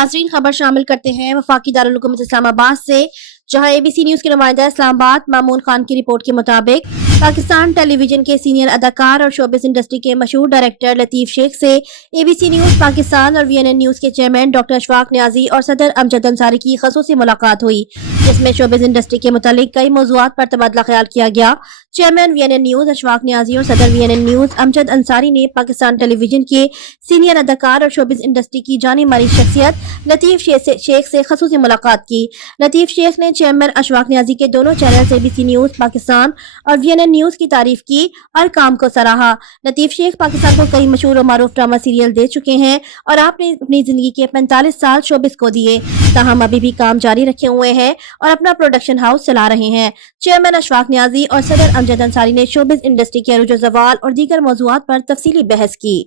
नाज़रीन खबर शामिल करते हैं वफाकी दारुल-हुकूमत इस्लामाबाद से, जहां ABC न्यूज के नुमाइंदा इस्लामाबाद मामून खान की रिपोर्ट के मुताबिक पाकिस्तान टेलीविजन के सीनियर अदाकार और शोबिस इंडस्ट्री के मशहूर डायरेक्टर लतीफ शेख से ABC न्यूज पाकिस्तान और VNN न्यूज के चेयरमैन डॉक्टर अशफाक न्याजी और सदर अमजद अंसारी की खसूसी मुलाकात हुई, जिसमें शोबिस इंडस्ट्री के मुतालिक कई मौज़ूआत पर तबादला ख्याल किया गया। Chairman VNN news Ashfaq Niazi और सदर VNN न्यूज अमजद अंसारी ने पाकिस्तान टेलीविजन के सीनियर अदाकार और शोबिस इंडस्ट्री की जानी मानी शख्सियत लतीफ शेख से खसूसी मुलाकात की। लतीफ शेख ने चेयरमैन अशफाक न्याजी के दोनों चैनल ABC न्यूज पाकिस्तान और VNN न्यूज की तारीफ की और काम को सराहा। लतीफ शेख पाकिस्तान को कई मशहूर और मारूफ ड्रामा सीरियल दे चुके हैं और आपने अपनी जिंदगी के 45 साल शोबिस को दिए, ताहम अभी भी काम जारी रखे हुए हैं और अपना प्रोडक्शन हाउस चला रहे हैं। चेयरमैन अशफाक न्याजी और सदर अमजद अंसारी ने शोबिस इंडस्ट्री के अरूज ज़वाल और दीगर मौज़ूआत पर तफसीली बहस की।